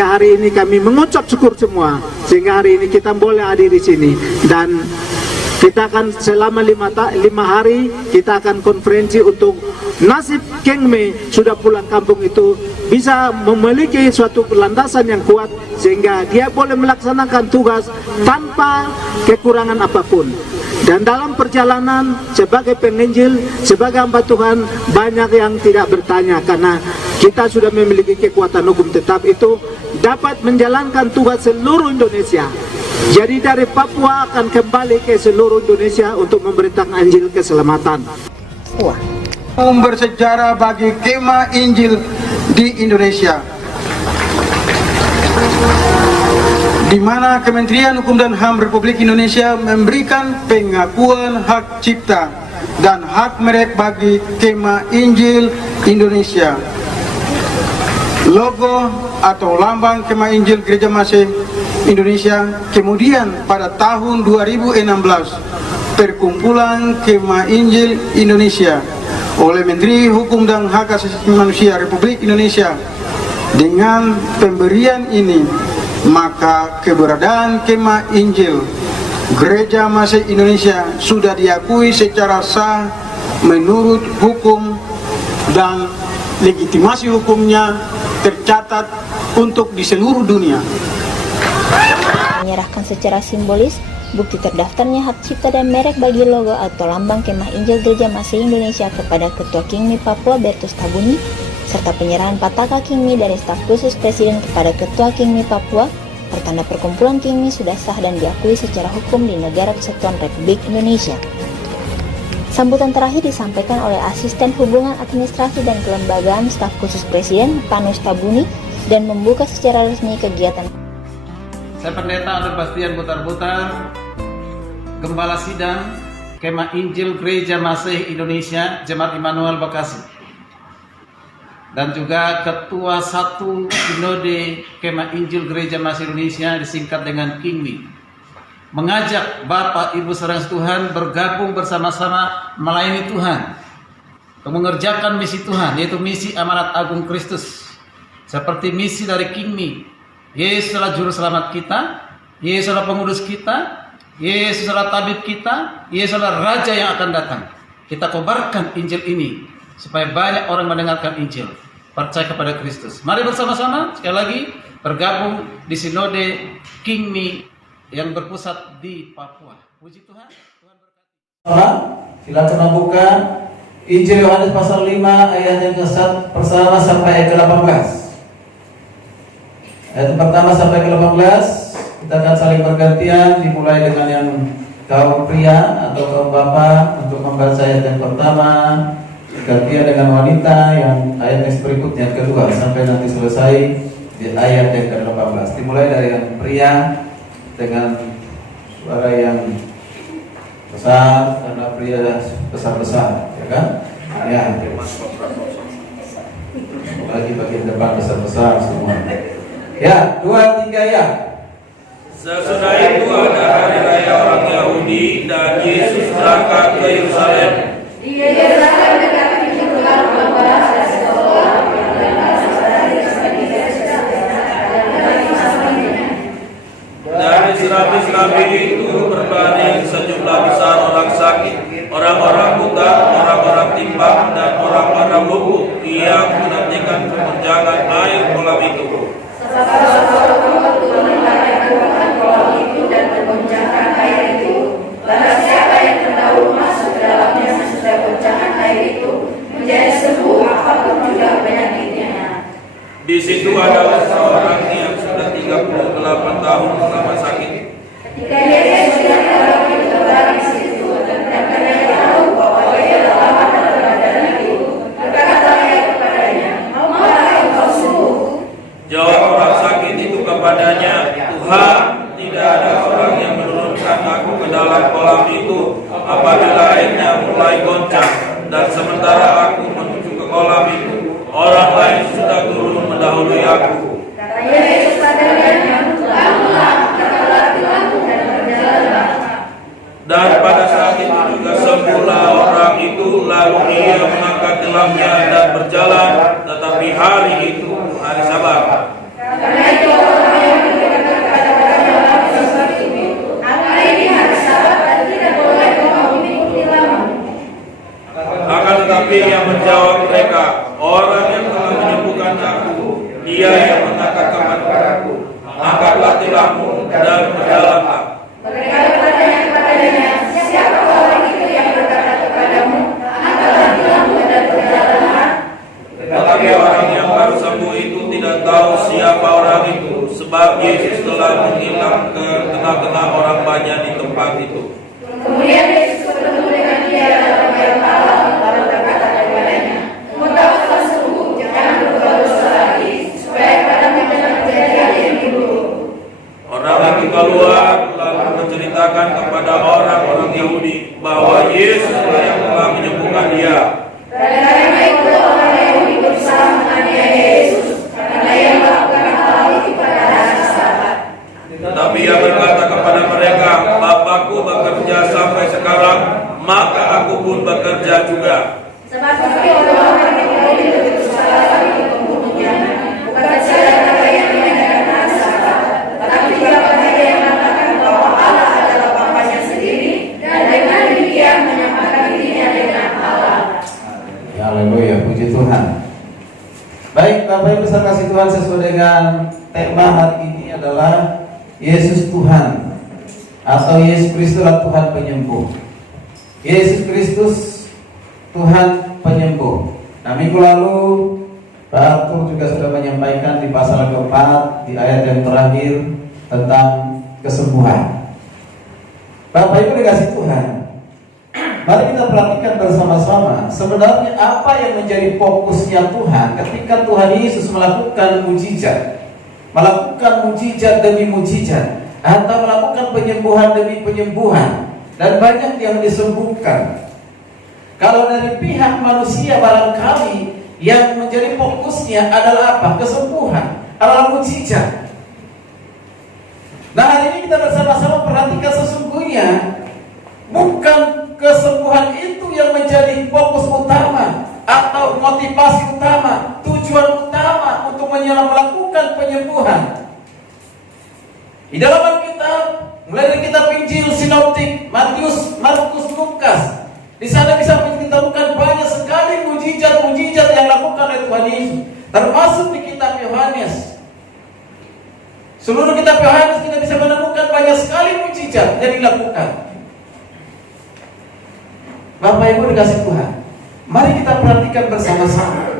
sehingga hari ini kami mengucap syukur semua, sehingga hari ini kita boleh hadir di sini. Dan kita akan selama 5 hari kita akan konferensi untuk nasib Keng Me sudah pulang kampung itu bisa memiliki suatu landasan yang kuat sehingga dia boleh melaksanakan tugas tanpa kekurangan apapun. Dan dalam perjalanan sebagai penginjil, sebagai hamba Tuhan, banyak yang tidak bertanya karena kita sudah memiliki kekuatan hukum tetap itu dapat menjalankan tugas seluruh Indonesia. Jadi dari Papua akan kembali ke seluruh Indonesia untuk memberitakan Injil keselamatan. Bersejarah bagi Kemah Injil di Indonesia, di mana Kementerian Hukum dan HAM Republik Indonesia memberikan pengakuan hak cipta dan hak merek bagi Kemah Injil Indonesia. Logo atau lambang Kemah Injil Gereja Masih Indonesia kemudian pada tahun 2016 Perkumpulan Kemah Injil Indonesia oleh Menteri Hukum dan Hak Asasi Manusia Republik Indonesia. Dengan pemberian ini, maka keberadaan Kemah Injil Gereja Masih Indonesia sudah diakui secara sah menurut hukum dan legitimasi hukumnya tercatat untuk di seluruh dunia. Menyerahkan secara simbolis bukti terdaftarnya hak cipta dan merek bagi logo atau lambang Kemah Injil Gereja Masih Indonesia kepada Ketua Kingmi Papua Bertus Tabuni, serta penyerahan Pataka Kingmi dari staf khusus Presiden kepada Ketua Kingmi Papua, pertanda perkumpulan Kingmi sudah sah dan diakui secara hukum di Negara Kesatuan Republik Indonesia. Sambutan terakhir disampaikan oleh Asisten Hubungan Administrasi dan Kelembagaan Staf Khusus Presiden Panus Tabuni dan membuka secara resmi kegiatan. Saya Pendeta Andre Bastian Butar-Butar, Gembala Sidang Kemah Injil Gereja Masih Indonesia Jemaat Immanuel Bekasi, dan juga Ketua 1 Sinode Kemah Injil Gereja Masih Indonesia disingkat dengan Kingmi, mengajak Bapak Ibu saudara Tuhan bergabung bersama-sama melayani Tuhan untuk mengerjakan misi Tuhan, yaitu misi amanat agung Kristus, seperti misi dari Kingmi. Yesus adalah juru selamat kita, Yesus adalah pengurus kita, Yesus adalah tabib kita, Yesus adalah raja yang akan datang. Kita kobarkan Injil ini supaya banyak orang mendengarkan Injil, percaya kepada Kristus. Mari bersama-sama sekali lagi bergabung di Sinode Kingmi yang berpusat di Papua. Puji Tuhan. Tuhan berkati. Silakan membuka Injil Yohanes pasal 5 ayat yang ke-1 sampai ayat ke-18. Ayat pertama sampai ke-18 kita akan saling bergantian, dimulai dengan yang kaum pria atau kaum bapak untuk membaca ayat yang pertama, gantian dengan wanita yang ayat yang berikutnya yang kedua sampai nanti selesai di ayat yang ke-18. Dimulai dari yang pria dengan suara yang besar karena pria besar-besar, ya kan? Ya. Lagi bagian depan besar-besar semua. Ya, 2, 3 ya. Sesudah itu ada hari raya orang Yahudi dan Yesus berangkat ke Yerusalem. Di Yerusalem dekat pintu gerbang pembahas dan sekolah dari serabi-serabi itu berbaring sejumlah besar orang sakit, orang-orang buta, orang-orang timpang, dan orang-orang lumpuh yang menantikan pemanjangan air kolam itu. Di situ ada seorang yang sudah 38 tahun selama sakit. Ketika Yesus melihat orang itu berbaring di situ dan karena dia tahu bahwa ia lama berada itu, berkata ia kepadanya, "Maukah engkau sembuh?" Jawab orang sakit itu kepadanya, "Tuhan, tidak ada orang yang menurunkan aku ke dalam kolam itu apabila airnya mulai goncang, dan sementara aku menuju ke kolam itu, orang lain sudah turun mendahului aku." Kata Yesus padanya, "Bangunlah, berjalanlah dan berjalanlah." Dan pada saat itu juga sembuhlah orang itu, lalu ia mengangkat gelamnya dan berjalan. Tetapi hari itu hari Sabat. Karena itu kamu dan berjalanlah. Tetapi orang yang baru sembuh itu tidak tahu siapa orang itu, sebab Yesus telah menghilang ke tengah-tengah orang banyak di tempat itu. Kemudian Yesus bertemu dengan dia dalam yang Allah, lalu berkata kepadanya, "Engkau telah sembuh, jangan berbuat dosa lagi, supaya padamu jangan terjadi hal yang buruk." Orang itu keluar lalu menceritakan kepada orang-orang Yahudi bahwa Yesus yang telah menyembuhkan dia. Karena itu orang Yahudi berusaha menganiaya Yesus, karena ia melakukan hal itu pada hari Sabat. Tetapi ia berkata kepada mereka, "Bapakku bekerja sampai sekarang, maka aku pun bekerja juga." Sebab itu orang Yahudi lebih berusaha lagi untuk membunuhnya, bukan saja karena ia mengadakan hari Sabat, tetapi juga karena ia mengatakan bahwa Allah adalah Bapaknya sendiri, dan dengan demikian menyamakan dirinya dengan Allah. Ya, haleluya, puji Tuhan. Baik, Bapak Ibu kasih Tuhan, sesuai dengan tema hari ini adalah Yesus Tuhan atau Yesus Kristus adalah Tuhan penyembuh. Yesus Kristus Tuhan penyembuh. Nah, minggu lalu Pak Arthur juga sudah menyampaikan di pasal keempat di ayat yang terakhir tentang kesembuhan. Bapak Ibu dikasih Tuhan, mari kita perhatikan bersama-sama sebenarnya apa yang menjadi fokusnya Tuhan ketika Tuhan Yesus melakukan mujizat, melakukan mujizat demi mujizat, atau melakukan penyembuhan demi penyembuhan, dan banyak yang disembuhkan. Kalau dari pihak manusia barangkali yang menjadi fokusnya adalah apa? Kesembuhan, adalah mujizat. Nah, hari ini kita bersama-sama perhatikan sesungguhnya bukan kesembuhan itu yang menjadi fokus utama atau motivasi utama, tujuan utama untuk melakukan penyembuhan. Di dalam Alkitab, mulai dari kitab Injil sinoptik Matius, Markus, Lukas, di sana bisa ditemukan banyak sekali mujizat-mujizat yang dilakukan oleh Tuhan Yesus, termasuk di kitab Yohanes. Seluruh kitab Yohanes kita bisa menemukan banyak sekali mujizat yang dilakukan. Bapak Ibu dikasih Tuhan, mari kita perhatikan bersama-sama.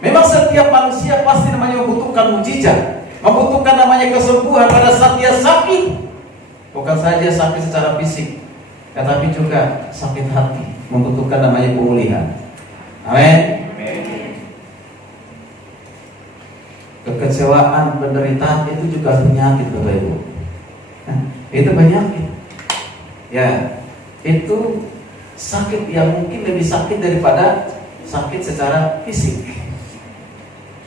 Memang setiap manusia pasti namanya membutuhkan mujizat, membutuhkan namanya kesembuhan pada saat dia sakit. Bukan saja sakit secara fisik, tetapi juga sakit hati, membutuhkan namanya pemulihan. Amin. Kekecewaan, penderitaan itu juga penyakit, Bapak Ibu. Itu penyakit. Ya, itu sakit yang mungkin lebih sakit daripada sakit secara fisik.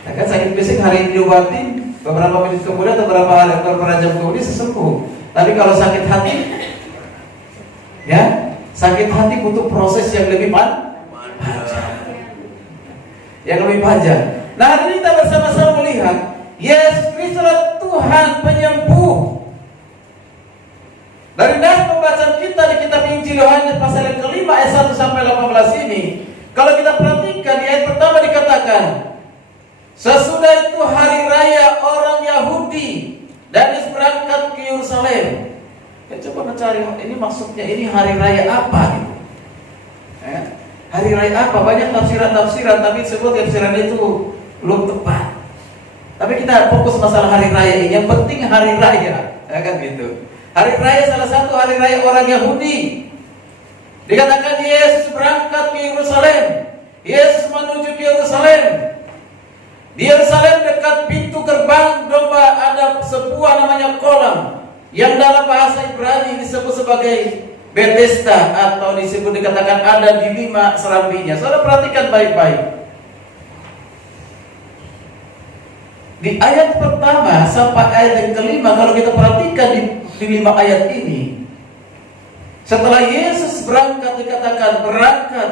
Ya kan, sakit fisik hari ini diobatin, beberapa menit kemudian atau beberapa hari atau beberapa jam kemudian sembuh. Tapi kalau sakit hati, ya, sakit hati butuh proses yang lebih panjang. Yang lebih panjang. Nah, hari ini kita bersama-sama melihat Yesus Kristus adalah Tuhan penyembuh. Dari nas pembacaan kita di kitab Injil Yohanes pasal yang kelima ayat 1 sampai 18 ini, kalau kita perhatikan di ayat pertama dikatakan, sesudah itu hari raya orang Yahudi dan Yesus berangkat ke Yerusalem. Coba mencari ini maksudnya, ini hari raya apa gitu. Hari raya apa? Banyak tafsiran-tafsiran, tapi sebut tafsiran itu belum tepat. Tapi kita fokus masalah hari raya ini. Yang penting hari raya, ya kan gitu. Hari raya salah satu hari raya orang Yahudi. Dikatakan Yesus berangkat ke Yerusalem. Yesus menuju ke Yerusalem. Di Yerusalem dekat pintu gerbang domba ada sebuah namanya kolam, yang dalam bahasa Ibrani disebut sebagai Bethesda, atau disebut dikatakan ada di 5 serambinya. Saudara perhatikan baik-baik. Di ayat pertama sampai ayat yang kelima, kalau kita perhatikan di 5 ayat ini, setelah Yesus berangkat dikatakan berangkat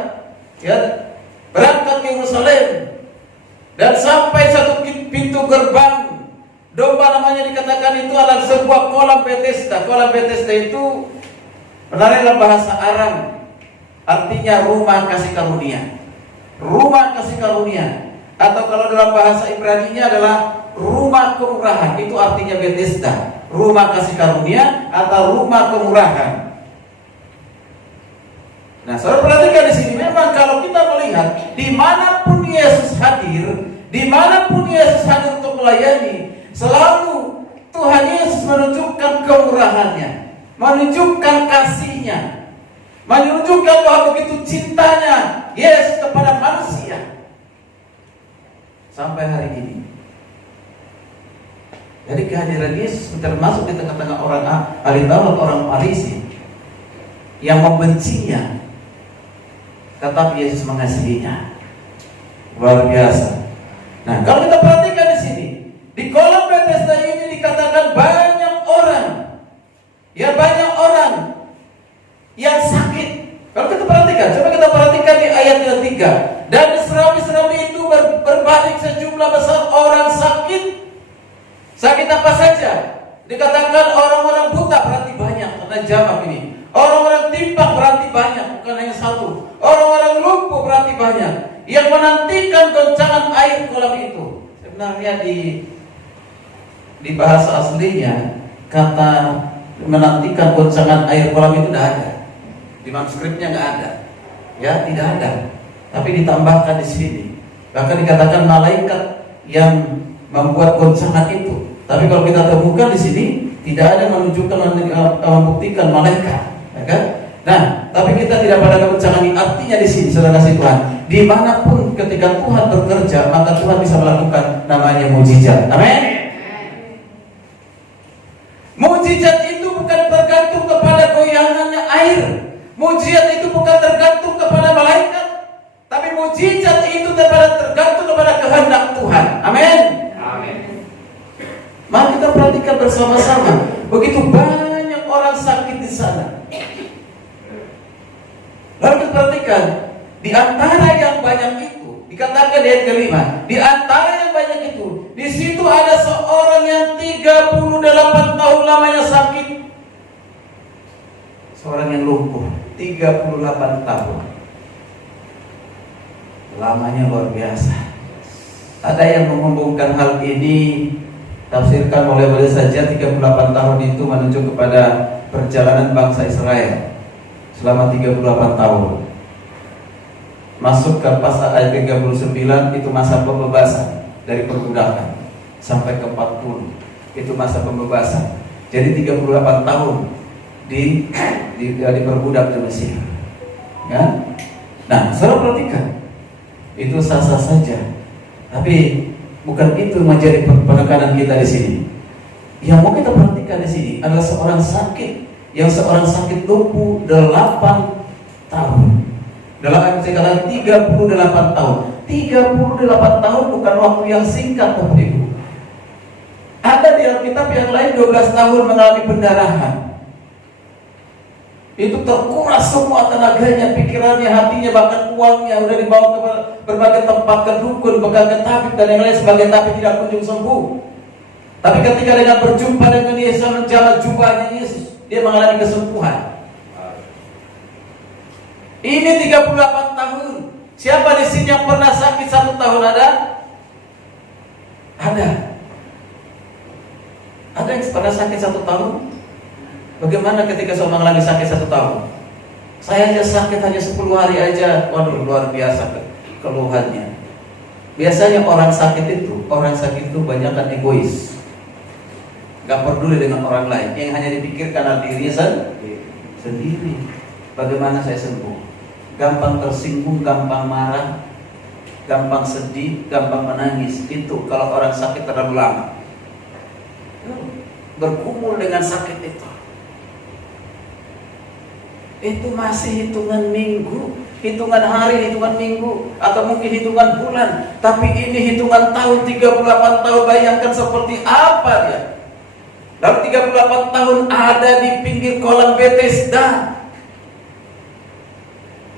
ke Yerusalem dan sampai satu pintu gerbang domba, namanya dikatakan itu adalah sebuah kolam Bethesda. Kolam Bethesda itu benar dalam bahasa Aram artinya rumah kasih karunia. Rumah kasih karunia, atau kalau dalam bahasa Ibrani-nya adalah rumah kemurahan, itu artinya Bethesda. Rumah kasih karunia atau rumah kemurahan? Nah, saudara perhatikan di sini. Memang kalau kita melihat dimanapun Yesus hadir, dimanapun Yesus hadir untuk melayani, selalu Tuhan Yesus menunjukkan kemurahannya, menunjukkan kasihnya, menunjukkan bahwa begitu cintanya Yesus kepada manusia sampai hari ini. Jadi kehadiran Yesus termasuk di tengah-tengah orang ahli Taurat, orang Farisi yang membencinya, tetapi Yesus mengasihinya. Luar biasa. Nah, kalau kita perhatikan di sini, di kolam Bethesda ini dikatakan banyak orang, ya banyak orang yang sakit. Kalau kita perhatikan, coba kita perhatikan di ayat yang 3. Dan serabi-serabi itu berbalik sejumlah besar orang sakit. Sakit apa saja? Dikatakan orang-orang buta, berarti banyak, karena jamak ini. Orang-orang timpang berarti banyak, bukan hanya satu. Orang-orang lumpuh berarti banyak, yang menantikan goncangan air kolam itu. Sebenarnya di bahasa aslinya kata menantikan goncangan air kolam itu tidak ada. Di manuskripnya nggak ada, ya tidak ada. Tapi ditambahkan di sini. Bahkan dikatakan malaikat yang membuat goncangan itu. Tapi kalau kita temukan di sini tidak ada menunjukkan membuktikan malaikat, ya kan? Nah, tapi kita tidak pada goncangan ini. Artinya di sini, saudara kasih Tuhan, dimanapun ketika Tuhan bekerja, maka Tuhan bisa melakukan namanya mujizat. Amin. Mujizat itu bukan tergantung kepada goyangannya air. Mujizat itu bukan tergantung kepada malaikat, tapi mujizat itu tergantung kepada kehendak Tuhan. Amin. Amin. Mari kita perhatikan bersama-sama. Begitu banyak orang sakit di sana. Lalu kita perhatikan, di antara yang banyak itu, dikatakan di ayat kelima, di antara yang banyak itu, di situ ada seorang yang 38 tahun lamanya sakit. Seorang yang lumpuh, 38 tahun. Lamanya luar biasa. Ada yang menghubungkan hal ini, tafsirkan boleh-boleh saja 38 tahun itu menunjuk kepada perjalanan bangsa Israel selama 38 tahun. Masuk ke pasal ayat 39 itu masa pembebasan dari perbudakan sampai ke 40 itu masa pembebasan. Jadi 38 tahun diperbudak di Mesir. Ya? Nah, saudara perhatikan, itu sah-sah saja. Tapi bukan itu menjadi penekanan kita di sini. Yang mau kita perhatikan di sini adalah seorang sakit lumpuh 8 tahun. Dalam ayat dikatakan 38 tahun. 38 tahun bukan waktu yang singkat, Bapak Ibu. Ada di Alkitab yang lain 12 tahun mengalami pendarahan. Itu terkuras semua tenaganya, pikirannya, hatinya, bahkan uangnya udah dibawa ke berbagai tempat, ke dukun, ke tabib dan yang lain sebagai tapi tidak kunjung sembuh. Tapi ketika dengan berjumpa dengan Yesus, menjabat jubahnya Yesus, dia mengalami kesembuhan. Ini 38 tahun. Siapa di sini yang pernah sakit 1 tahun ada? Ada. Ada yang pernah sakit 1 tahun? Bagaimana ketika seorang lagi sakit 1 tahun? Saya aja sakit hanya 10 hari aja. Waduh, luar biasa keluhannya. Biasanya orang sakit itu banyakkan egois, gak peduli dengan orang lain, yang hanya dipikirkan dirinya sendiri. Bagaimana saya sembuh? Gampang tersinggung, gampang marah, gampang sedih, gampang menangis. Itu kalau orang sakit terlalu lama, bergumul dengan sakit itu masih hitungan minggu, hitungan hari, hitungan minggu, atau mungkin hitungan bulan. Tapi ini hitungan tahun, 38 tahun. Bayangkan seperti apa dia. Lalu 38 tahun ada di pinggir kolam Bethesda.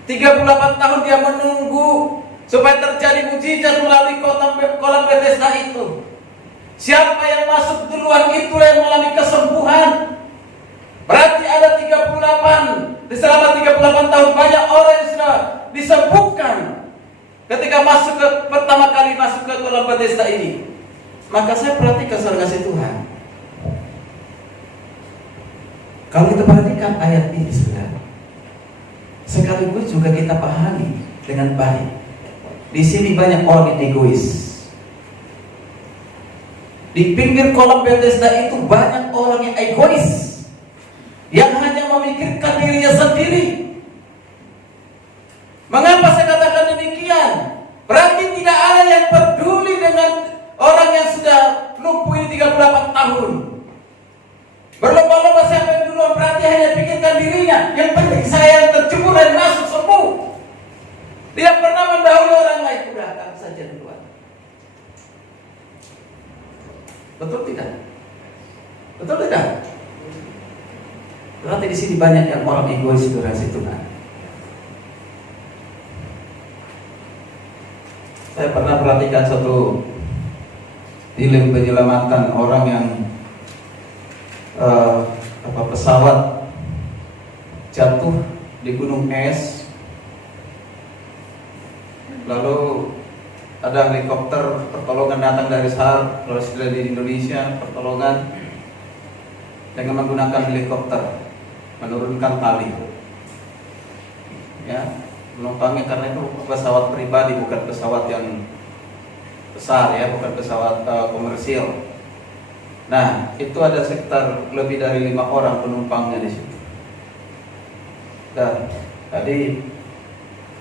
38 tahun dia menunggu supaya terjadi mujizat melalui kolam Bethesda itu. Siapa yang masuk duluan itu yang mengalami kesembuhan. Berarti ada 38. Selama 38 tahun banyak orang yang sudah disembuhkan ketika pertama kali masuk ke kolam Bethesda ini. Maka saya perhatikan saudara kasih Tuhan, Kalau kita perhatikan ayat ini saudara, sekaligus juga kita pahami dengan baik. Di sini banyak orang yang egois. Di pinggir kolam Bethesda itu banyak orang yang egois, yang hanya memikirkan dirinya sendiri. Mengapa saya katakan demikian? Berarti tidak ada yang peduli dengan orang yang sudah lumpuh ini 38 tahun. Berlomba-lomba siapa yang duluan, berarti hanya pikirkan dirinya. Yang penting saya yang terjebur dan masuk sembuh. Tidak pernah mendahului orang lain. Udah, kamu saja duluan. Betul tidak? Betul tidak? Berarti di sini banyak yang orang egois di situ kan. Saya pernah perhatikan satu film penyelamatan orang yang pesawat jatuh di gunung es, lalu ada helikopter pertolongan datang dari SAR, kalau sudah di Indonesia pertolongan dengan menggunakan helikopter menurunkan tali, ya, penumpangnya, karena itu pesawat pribadi, bukan pesawat yang besar, ya, bukan pesawat komersil. Nah, itu ada sekitar lebih dari 5 orang penumpangnya di situ. Dan tadi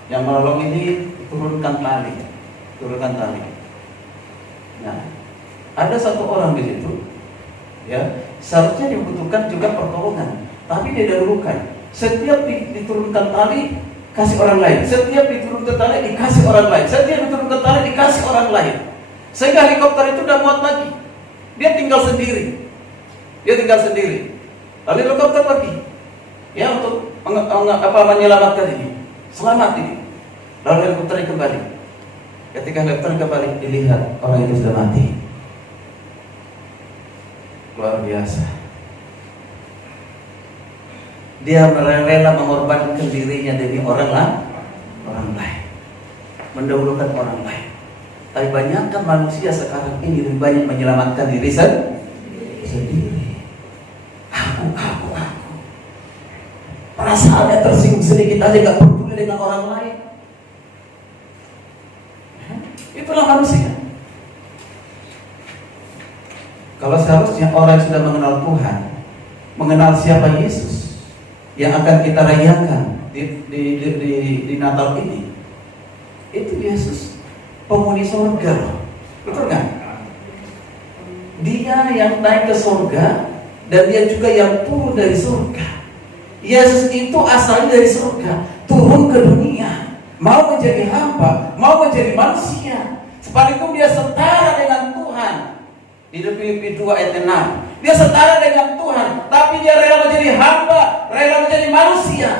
yang menolong ini turunkan tali. Nah, ada satu orang di situ, ya, seharusnya dibutuhkan juga pertolongan, tapi dia dahulukan. Setiap diturunkan tali, kasih orang lain. Setiap diturunkan tali, dikasih orang lain. Setiap diturunkan tali, dikasih orang lain. Sehingga helikopter itu udah muat lagi. Dia tinggal sendiri. Lalu helikopter pergi, ya, untuk menyelamatkan ini. Selamat ini. Lalu helikopternya kembali. Ketika helikopter kembali, dilihat orang itu sudah mati. Luar biasa. Dia rela mengorbankan dirinya demi orang lain, mendahulukan orang lain. Tapi banyakkan manusia sekarang ini lebih banyak menyelamatkan diri sendiri. Aku. Perasaannya tersinggung sedikit aja, gak peduli dengan orang lain. Itulah manusia. Kalau seharusnya orang yang sudah mengenal Tuhan, mengenal siapa Yesus yang akan kita rayakan di Natal ini, itu Yesus penghuni surga, betul kan? Dia yang naik ke surga dan dia juga yang turun dari surga. Yesus itu asalnya dari surga, turun ke dunia, mau menjadi hamba, mau menjadi manusia. Sekalipun dia setara dengan Tuhan. Di Filipi 2 ayat 6, dia setara dengan Tuhan, tapi dia rela menjadi hamba, rela menjadi manusia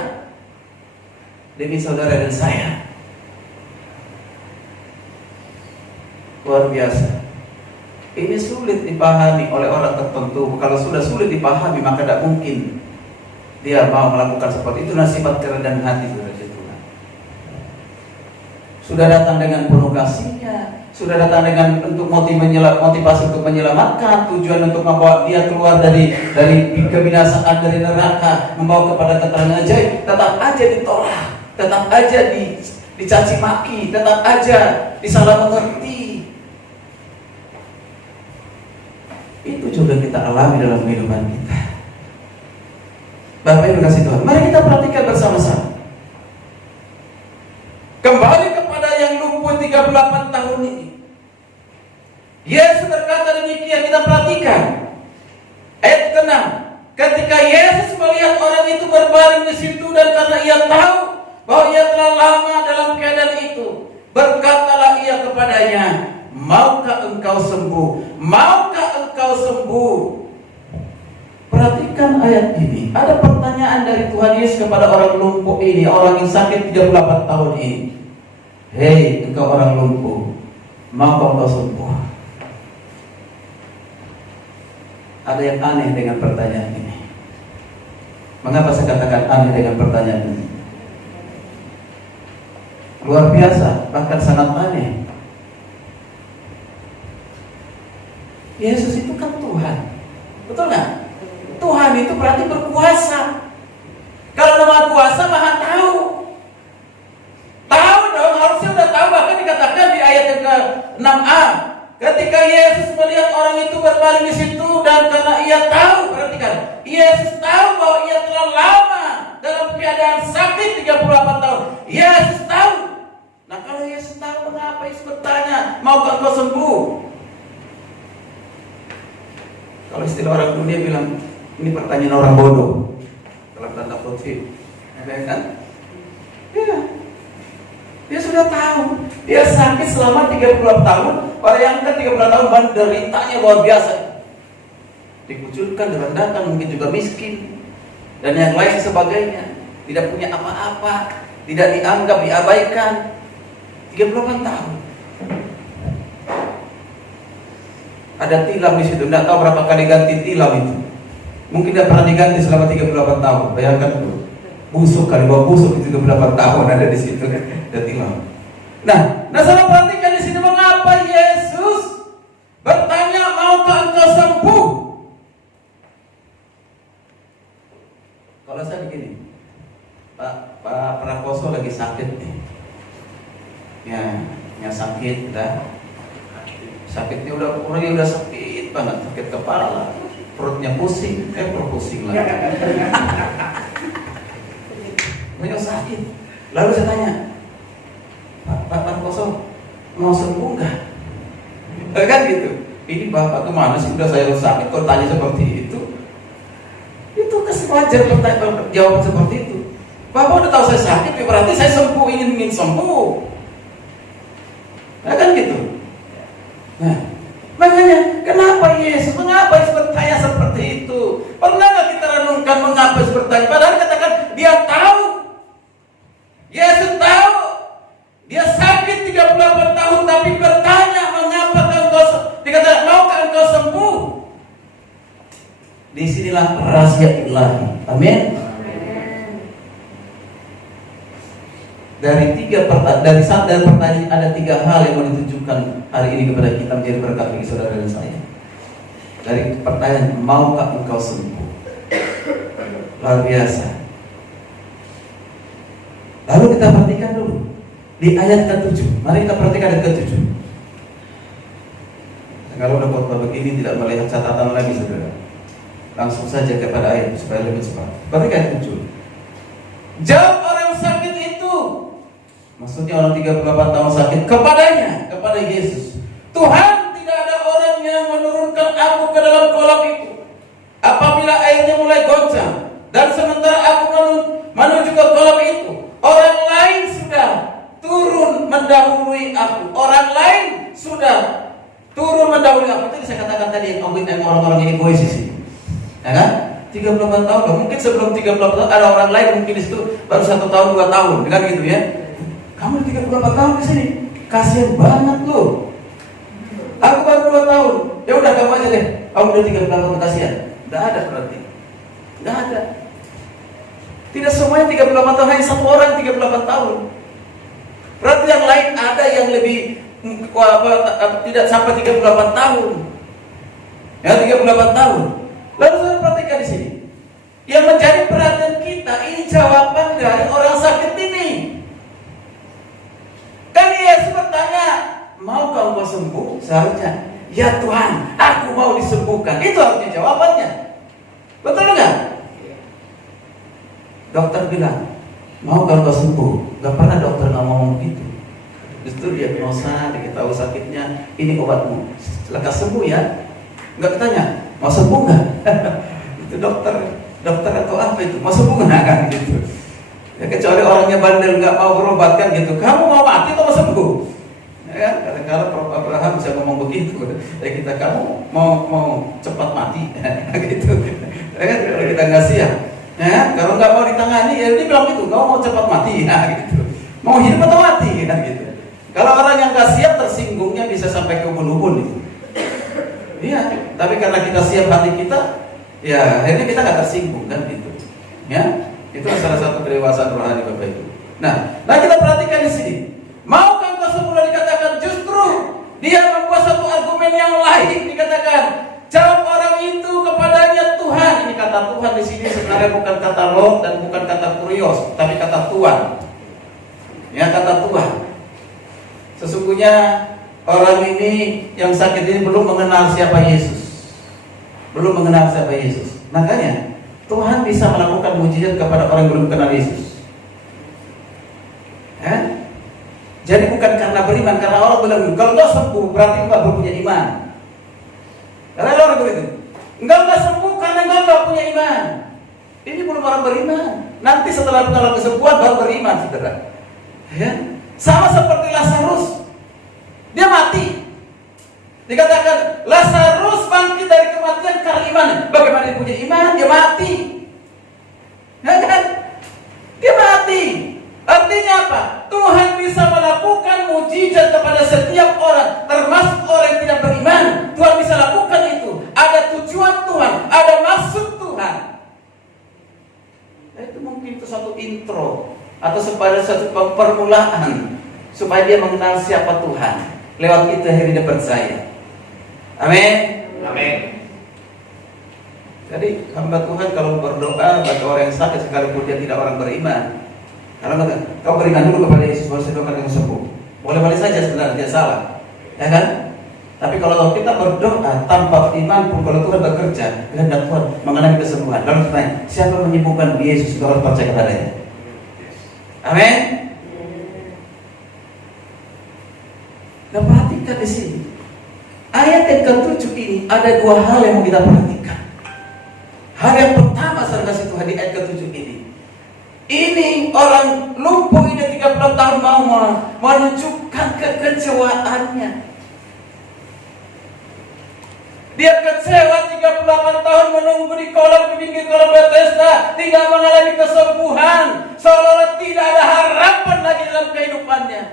demi saudara dan saya. Luar biasa. Ini sulit dipahami oleh orang tertentu. Kalau sudah sulit dipahami, maka tidak mungkin dia mau melakukan seperti itu. Sifat kerendahan hati dari Tuhan. Sudah datang dengan penuh kasihnya, sudah datang dengan untuk motivasi untuk menyelamatkan, tujuan untuk membawa dia keluar dari kebinasaan, dari neraka, membawa kepada keterangan ajaib. Tetap aja ditolak, tetap aja dicaci maki, tetap aja disalah mengerti. Itu juga kita alami dalam kehidupan kita. Bapak Ibu kasih Tuhan, mari kita perhatikan bersama-sama. Kembali kepada yang lumpuh 38 tahun ini. Yesus berkata demikian, kita perhatikan ayat ke-6. Ketika Yesus melihat orang itu berbaring di situ, dan karena ia tahu bahwa ia telah lama dalam keadaan itu, berkatalah ia kepadanya, maukah engkau sembuh? Maukah engkau sembuh? Perhatikan ayat ini. Ada pertanyaan dari Tuhan Yesus kepada orang lumpuh ini, orang yang sakit 38 tahun ini. Hei, engkau orang lumpuh, maukah engkau sembuh? Ada yang aneh dengan pertanyaan ini. Mengapa saya katakan aneh dengan pertanyaan ini? Luar biasa, bahkan sangat aneh. Yesus itu kan Tuhan, betul nggak? Tuhan itu berarti berkuasa. Kalau Maha Kuasa, Maha tahu. Tahu dong, harusnya udah tahu. Bahkan dikatakan di ayat yang ke-6a, ketika Yesus melihat orang itu berbaring di situ, dan karena ia tahu, perhatikan, Yesus tahu bahwa ia telah lama dalam keadaan sakit 38 tahun. Yesus tahu. Nah, kalau Yesus tahu, mengapa Yesus bertanya, maukah engkau sembuh? Kalau istilah orang dunia bilang, ini pertanyaan orang bodoh, dalam tanda kutip, ya kan? Ya, dia sudah tahu. Dia sakit selama 30 tahun. Bayangkan 30 tahun menderitanya luar biasa. Dikucilkan, direndahkan, mungkin juga miskin, dan yang lain sebagainya. Tidak punya apa-apa, tidak dianggap, diabaikan. 38 tahun. Ada tilam di situ, tidak tahu berapa kali ganti tilam itu. Mungkin tidak pernah diganti selama 38 tahun. Bayangkan dulu. Busuk kali bawa busuk itu 38 tahun ada di situ, ada tilam. Nah, saudara perhatikan di sini, mengapa Yesus bertanya, maukah engkau sembuh? Kalau saya begini, Pak Prakoso lagi sakit nih. Ya sakit dah. Sakitnya orangnya udah sakit banget, sakit kepala, perutnya pusing, perut pusing lagi. Banyak sakit. Lalu saya tanya, Pak Prakoso mau sembuh nggak? Kan gitu. Ini bapak kemana sih? Udah saya sakit, kok tanya seperti itu? Itu wajar jawaban seperti itu. Bapak udah tahu saya sakit, berarti saya sembuh, ingin sembuh. Nah kan gitu. Nah, makanya mengapa Yesus bertanya seperti itu? Pernah nggak kita renungkan mengapa Yesus bertanya? Padahal katakan dia tahu. Yesus tahu. Dia sakit 38 tahun, tapi bertanya, mengapa engkau? Dikatakan, maukah engkau sembuh? Disinilah rahasia ilahi. Amin. Dari pertanyaan ada 3 hal yang mau ditunjukkan hari ini kepada kita menjadi berkat bagi saudara dan saya. Dari pertanyaan, maukah engkau sembuh? Luar biasa. Lalu kita perhatikan dulu di ayat ke-7. Mari kita perhatikan ayat ke-7. Kalau udah khotbah begini tidak melihat catatan lagi saudara, langsung saja kepada ayat supaya lebih cepat. Perhatikan ayat 7. Jawab orang sakit itu, maksudnya orang 38 tahun sakit, kepada Yesus, Tuhan, tidak ada orang yang menurunkan aku ke dalam kolam itu apabila airnya mulai goncang, dan sementara aku menuju ke kolam itu, orang lain sudah turun mendahului aku. Orang lain sudah turun mendahului aku. Itu saya katakan tadi yang orang-orang yang egois sih, ya kan? 38 tahun, mungkin sebelum 38 tahun ada orang lain mungkin di situ baru 1 tahun 2 tahun, kan gitu ya. Kamu 38 tahun di sini, kasihan banget loh. Aku baru 2 tahun. Ya udah kamu aja deh. Kamu udah 38 tahun, kasihan. Enggak ada berarti. Enggak ada. Tidak semuanya 38 tahun, hanya satu orang 38 tahun. Berarti yang lain ada yang lebih tidak sampai 38 tahun. Ya, 38 tahun. Lalu saya perhatikan di sini. Yang menjadi perhatian kita, ini jawaban dari orang sakit ini. Kan Yesus bertanya, maukah engkau sembuh? Seharusnya, ya Tuhan, aku mau disembuhkan. Itu harusnya jawabannya. Betul enggak? Dokter bilang, maukah engkau sembuh? Gak pernah dokter ngomong begitu. Justru diagnosa, diketahui sakitnya, ini obatmu. Lekas sembuh ya. Enggak ditanya, mau sembuh nggak? Itu dokter atau apa itu? Mau sembuh nggak kan gitu? Ya, kecuali orangnya bandel nggak mau berobat kan gitu. Kamu mau mati atau mau sembuh? Ya, kadang-kadang Prof. Abraham bisa ngomong begitu. Ya kita, kamu mau cepat mati, gitu. Ya, kalau kita nggak siap, ya kalau nggak mau ditangani, ya dia bilang gitu. Kamu mau cepat mati, ya, gitu. Mau hidup atau mati, ya, gitu. Kalau orang yang nggak siap, tersinggungnya bisa sampai ke ubun-ubun itu. Iya, tapi karena kita siap hati kita, ya akhirnya kita nggak tersinggung kan gitu. Ya, itu salah satu kedewasaan rohani Bapak Ibu. Nah kita perhatikan di sini. Maukah engkau sembuh? Dikatakan justru dia membuat satu argumen yang lain. Dikatakan jawab orang itu kepadanya, Tuhan, ini kata kata Tuhan di sini sebenarnya bukan kata Lord dan bukan kata Kurios, tapi kata Tuhan. Ya, kata Tuhan. Sesungguhnya orang ini yang sakit ini belum mengenal siapa Yesus. Belum mengenal siapa Yesus. Makanya Tuhan bisa melakukan mujizat kepada orang yang belum kenal Yesus. Ya? Jadi bukan karena beriman, karena orang bilang, kalau engkau sembuh berarti engkau belum punya iman. Karena orang begitu. Engkau sembuh karena engkau tidak punya iman. Ini belum orang beriman. Nanti setelah mengalami kesembuhan baru beriman, saudara. Ya? Sama seperti Lazarus. Dia mati. Dikatakan Lazarus bangkit dari kematian karena iman. Bagaimana dia punya iman? Dia mati. Ya kan? Dia mati. Artinya apa? Tuhan bisa melakukan mujizat kepada setiap orang, termasuk orang yang tidak beriman. Tuhan bisa lakukan itu. Ada tujuan Tuhan, ada maksud Tuhan. Itu mungkin itu satu intro atau sebagai satu permulaan supaya dia mengenal siapa Tuhan. Lewat itu akhirnya dia percaya. Amin. Amin. Jadi hamba Tuhan kalau berdoa bagi orang yang sakit sekalipun dia tidak orang beriman, kalau kau beriman dulu kepada Yesus baru doakan yang sembuh. Boleh-boleh saja sebenarnya, tidak salah, ya kan? Tapi kalau kita berdoa tanpa iman pun, kalau Tuhan bekerja, kehendak Tuhan mengalami kesembuhan. Lalu tanya, siapa menyembuhkan Yesus? Kau harus percaya kepadanya. Amin. Nah, perhatikan di sini. Ayat yang ke-7 ini ada dua hal yang mau kita perhatikan. Hal yang pertama, saudara kasih Tuhan, di ayat ke-7 ini. Ini orang lumpuh ini 30 tahun mau menunjukkan kekecewaannya. Dia kecewa 38 tahun menunggu di pinggir kolam Bethesda, tidak mengalami kesembuhan, seolah-olah tidak ada harapan lagi dalam kehidupannya.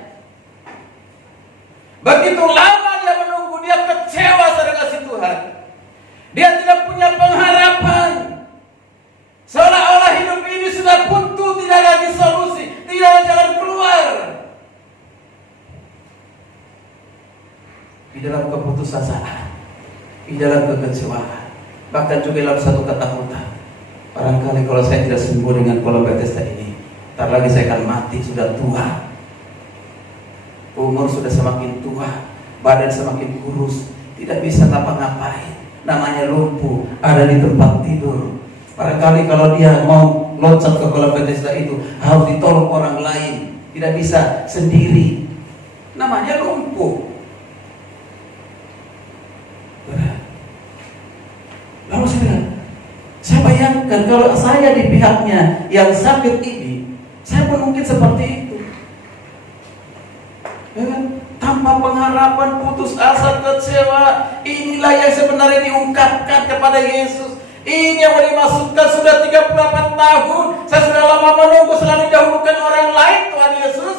Begitu lama dia menunggu, dia kecewa saudara kasih Tuhan. Dia tidak punya pengharapan. Seolah-olah hidup ini sudah buntu, tidak lagi solusi, tidak ada jalan keluar. Di dalam keputusasaan, di dalam kekecewaan, bahkan juga dalam satu ketakutan. Barangkali kalau saya tidak sembuh dengan kolam Bethesda ini, tak lagi saya akan mati, sudah tua. Umur sudah semakin tua, badan semakin kurus, tidak bisa ngapa-ngapain. Namanya lumpuh, ada di tempat tidur. Barangkali kalau dia mau loncat ke kolam Bethesda itu harus ditolong orang lain, tidak bisa sendiri. Namanya lumpuh. Lalu saya bayangkan kalau saya di pihaknya yang sakit ini, saya pun mungkin seperti itu. Ya kan? Tanpa pengharapan, putus asa, kecewa. Inilah yang sebenarnya diungkapkan kepada Yesus. Ini yang mau dimaksudkan. Sudah 38 tahun saya sudah lama menunggu, selalu didahulukan orang lain, Tuhan Yesus.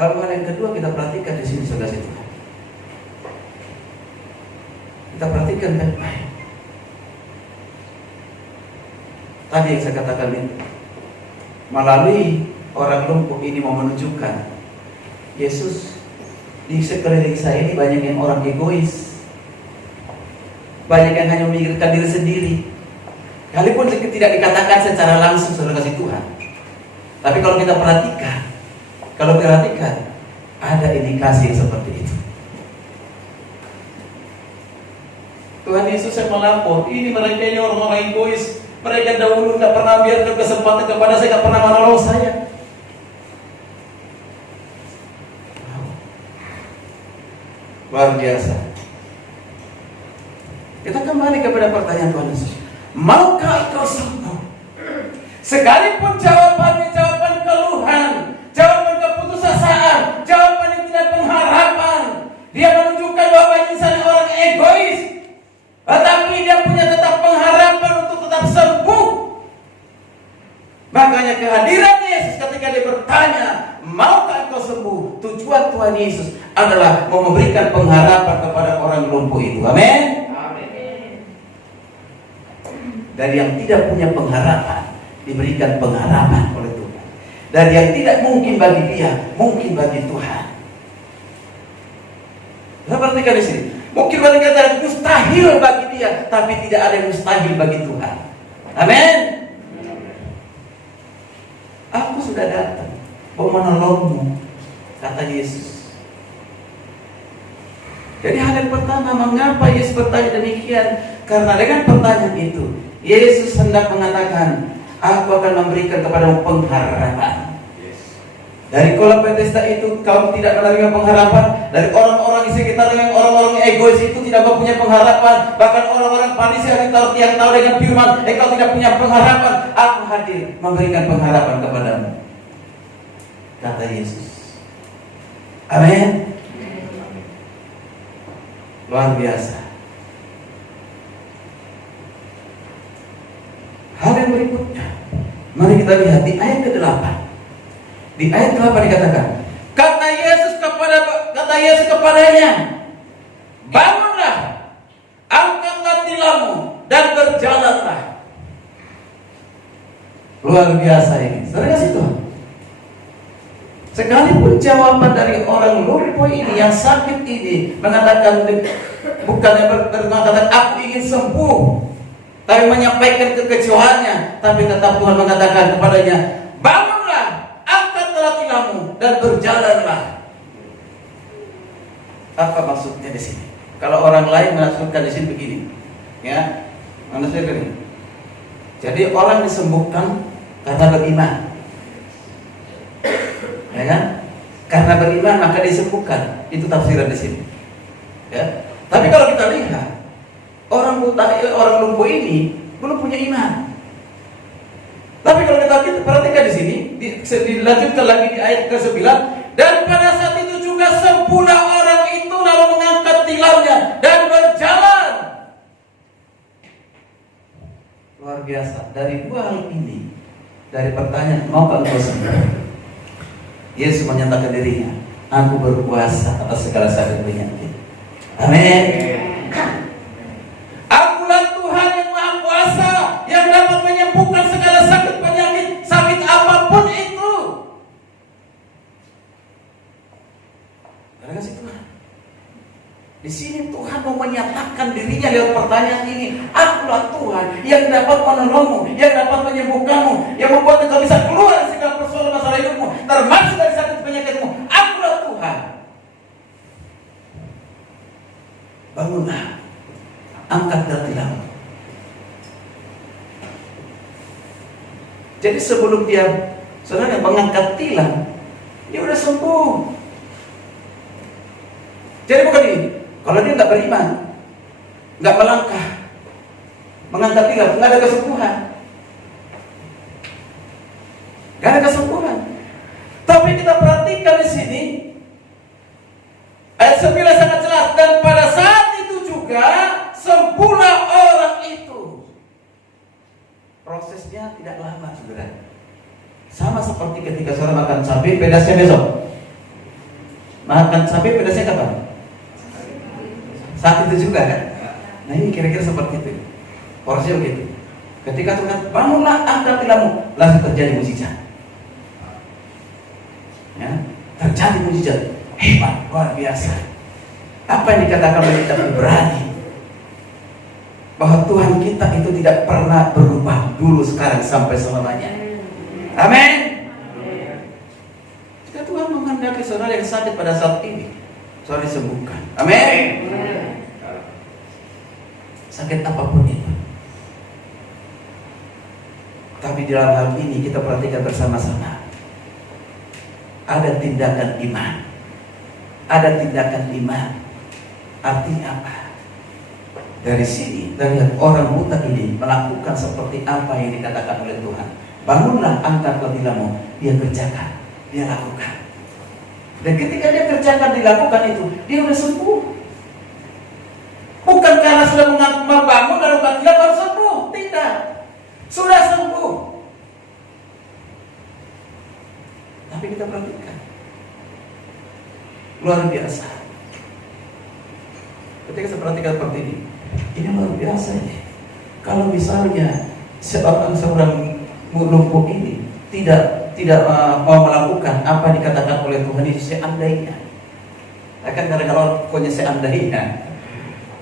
Lalu hal yang kedua kita perhatikan di sini, saudara Tuhan. Kita perhatikan baik-baik. Tadi yang saya katakan itu, melalui orang lumpuh ini mau menunjukkan Yesus di sekeliling saya ini banyak yang orang egois, banyak yang hanya memikirkan diri sendiri. Kalaupun tidak dikatakan secara langsung saudara kasih Tuhan, tapi kalau kita perhatikan, ada indikasi yang seperti itu. Tuhan Yesus yang melapor, ini mereka ini orang-orang egois. Mereka dahulu tidak pernah biarkan kesempatan kepada saya, tidak pernah menolong saya. Luar biasa. Kita kembali kepada pertanyaan Tuhan Yesus. Maukah kau sembuh? Sekalipun jawabannya jawaban keluhan, jawaban keputusasaan, jawaban yang tidak pengharapan, dia menunjukkan bahwa insan orang egois, tetapi dia punya tetap pengharapan untuk tetap sembuh. Makanya kehadiran Yesus ketika dia bertanya, maukah kau sembuh? Tujuan Tuhan Yesus adalah mau memberikan pengharapan kepada orang lumpuh itu. Amin. Dari yang tidak punya pengharapan diberikan pengharapan oleh Tuhan. Dari yang tidak mungkin bagi dia, mungkin bagi Tuhan. Kita perhatikan di sini. Mungkin mereka katakan mustahil bagi dia, tapi tidak ada yang mustahil bagi Tuhan. Amin. Aku sudah datang mau menolongmu, kata Yesus. Jadi hal yang pertama, mengapa Yesus bertanya demikian? Karena dengan pertanyaan itu, Yesus hendak mengatakan, aku akan memberikan kepadamu pengharapan. Dari kolam Bethesda itu kamu tidak menerima pengharapan. Dari orang-orang di sekitar yang orang-orang egois itu tidak mempunyai pengharapan. Bahkan orang-orang Farisi yang tahu dengan firman, engkau tidak punya pengharapan. Aku hadir memberikan pengharapan kepadamu, kata Yesus. Amin. Luar biasa. Hal yang berikutnya, mari kita lihat di ayat ke-8. Di ayat ke-8 dikatakan, kata Yesus kepadanya, bangunlah, angkatlah tilammu dan berjalanlah. Luar biasa ini. Saudara kasih Tuhan. Sekalipun jawaban dari orang lumpuh ini yang sakit ini mengatakan, bukannya mengatakan aku ingin sembuh, tapi menyampaikan kekecewaannya, tapi tetap Tuhan mengatakan kepadanya, bangunlah, angkatlah tilammu dan berjalanlah. Apa maksudnya di sini? Kalau orang lain menafsirkan di sini begini, ya, menafsirkan ini. Jadi orang disembuhkan karena beriman, ya kan? Karena beriman maka disembuhkan. Itu tafsiran di sini. Ya. Tapi kalau kita lihat orang lumpuh ini belum punya iman. Tapi kalau kita perhatikan di sini, dilanjutkan lagi di ayat ke-9, dan pada saat itu juga sempurna orang itu lalu mengangkat tilamnya dan berjalan. Luar biasa. Dari dua hal ini, dari pertanyaan maukah engkau sembuh, Yesus menyatakan dirinya, aku berkuasa atas segala sakit penyakit. Amin. Akulah Tuhan yang Maha Kuasa, yang dapat menyembuhkan segala sakit penyakit, sakit apapun itu. Terima kasih Tuhan. Di sini Tuhan mau menyatakan dirinya lewat pertanyaan ini. Akulah Tuhan yang dapat menolongmu, yang dapat menyembuhkanmu, yang membuat engkau bisa keluar dari segala persoalan masalah hidupmu, termasuk dari sakit penyakitmu. Akulah Tuhan. Bangunlah, angkatlah tilammu. Jadi sebelum dia saudara mengangkat tilam, dia udah sembuh. Jadi bukan ini. Kalau dia nggak beriman, nggak melangkah, mengangkat tilam, nggak ada kesembuhan, nggak ada kesembuhan. Tapi kita perhatikan di sini, ayat 9 sangat jelas, dan pada saat itu juga sembuhlah orang itu. Prosesnya tidak lama, saudara. Sama seperti ketika saudara makan cabai pedasnya besok. Makan cabai pedasnya kapan? Saat itu juga kan? Nah ini kira-kira seperti itu. Porsinya begitu. Ketika Tuhan bangunlah, angkat tilammu, langsung terjadi mujizat. Ya, terjadi mujizat. Hebat, luar biasa. Apa yang dikatakan oleh kita berani bahwa Tuhan kita itu tidak pernah berubah, dulu, sekarang, sampai selamanya. Amin. Jika Tuhan menghendaki saudara yang sakit pada saat ini, saudara disembuhkan. Amin. Sakit apapun itu. Tapi di dalam hal ini kita perhatikan bersama-sama. Ada tindakan iman. Ada tindakan iman. Artinya apa? Dari sini, dari orang buta ini melakukan seperti apa yang dikatakan oleh Tuhan. Bangunlah, angkatlah tilammu. Dia kerjakan, dia lakukan. Dan ketika dia kerjakan, dilakukan itu, dia sudah sembuh. Bukan karena sudah membangun lalu dia baru sembuh. Tidak, sudah sembuh. Tapi kita perhatikan, luar biasa. Ketika saya perhatikan seperti ini luar biasa ini. Kalau misalnya seorang lumpuh ini tidak mau melakukan apa dikatakan oleh Tuhan itu, seandainya Akan kalau punya seandainya,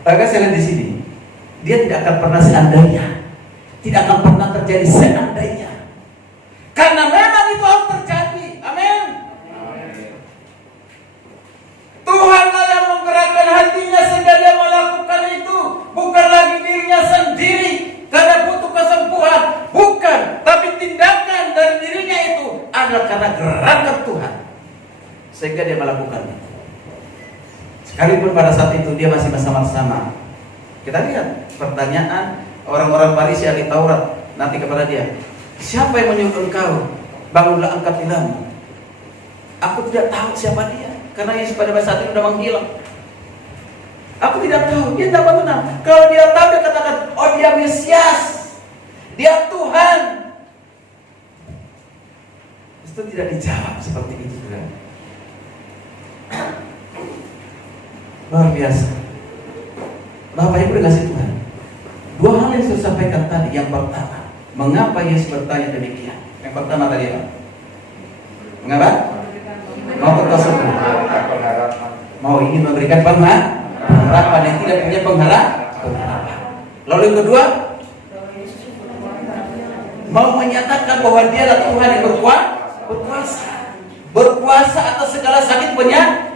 maka saya lihat di sini, dia tidak akan pernah seandainya, tidak akan pernah terjadi seandainya, karena memang itu harus terjadi. Amin. Tuhanlah yang menggerakkan hatinya sehingga dia melakukan itu, bukan lagi dirinya sendiri karena butuh kesembuhan, bukan, tapi tindakan dari dirinya itu adalah karena gerakan Tuhan sehingga dia melakukan itu. Sekalipun pada saat itu dia masih bersama-sama. Kita lihat pertanyaan orang-orang Farisi ahli Taurat nanti kepada dia, siapa yang menyuruh engkau bangunlah angkat tilammu? Aku tidak tahu siapa dia, karena Yesus pada saat itu sudah menghilang. Aku tidak tahu, dia tidak benar. Kalau dia tahu dia katakan, oh dia Mesias, dia Tuhan. Itu tidak dijawab seperti itu. Luar biasa. Bapak Ibu dikasih Tuhan. Dua hal yang saya sampaikan tadi. Yang pertama, mengapa Yesus bertanya demikian? Yang pertama tadi apa? Mengapa? Mau bertersebut. Mau ingin memberikan pengharapan yang tidak punya pengharapan. Lalu yang kedua, mau menyatakan bahwa dia adalah Tuhan yang berkuasa atas segala sakit penyakit.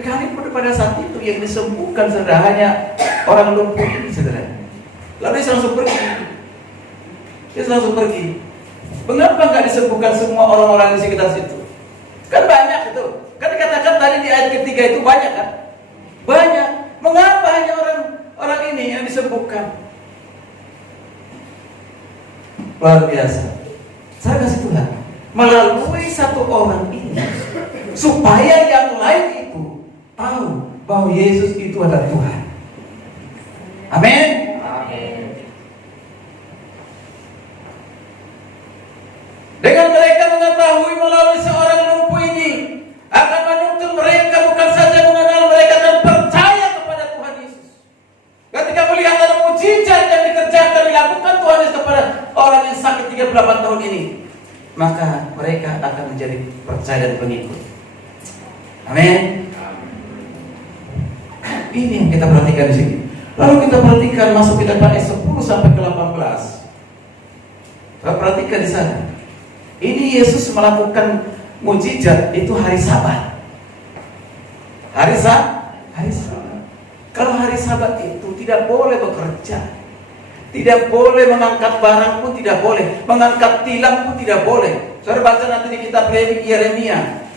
Sekalipun pada saat itu yang disembuhkan saudara hanya orang lumpuh ini saudara. Lalu dia langsung pergi. Dia langsung pergi. Mengapa nggak disembuhkan semua orang-orang di sekitar situ? Kan banyak itu. Kan dikatakan tadi di ayat ketiga itu banyak kan? Banyak. Mengapa hanya orang ini yang disembuhkan? Luar biasa. Saya kasih Tuhan melalui satu orang ini supaya yang lain itu tahu bahwa Yesus itu adalah Tuhan. Amin. Dengan mereka mengetahui melalui seorang lumpuh ini akan menuntun mereka bukan saja mengenal mereka dan percaya kepada Tuhan Yesus. Ketika melihat ada mujizat yang dikerjakan dilakukan Tuhan Yesus kepada orang yang sakit 38 tahun ini, maka mereka akan menjadi percaya dan pengikut. Amin. Ini yang kita perhatikan di sini. Lalu kita perhatikan masuk ke depan ayat 10 sampai ke 18. Kita perhatikan di sana. Ini Yesus melakukan mujizat itu hari Sabat. Hari Sabat. Kalau hari Sabat itu tidak boleh bekerja. Tidak boleh mengangkat barang pun tidak boleh. Mengangkat tilam pun tidak boleh. Saudara baca nanti di kitab Yeremia.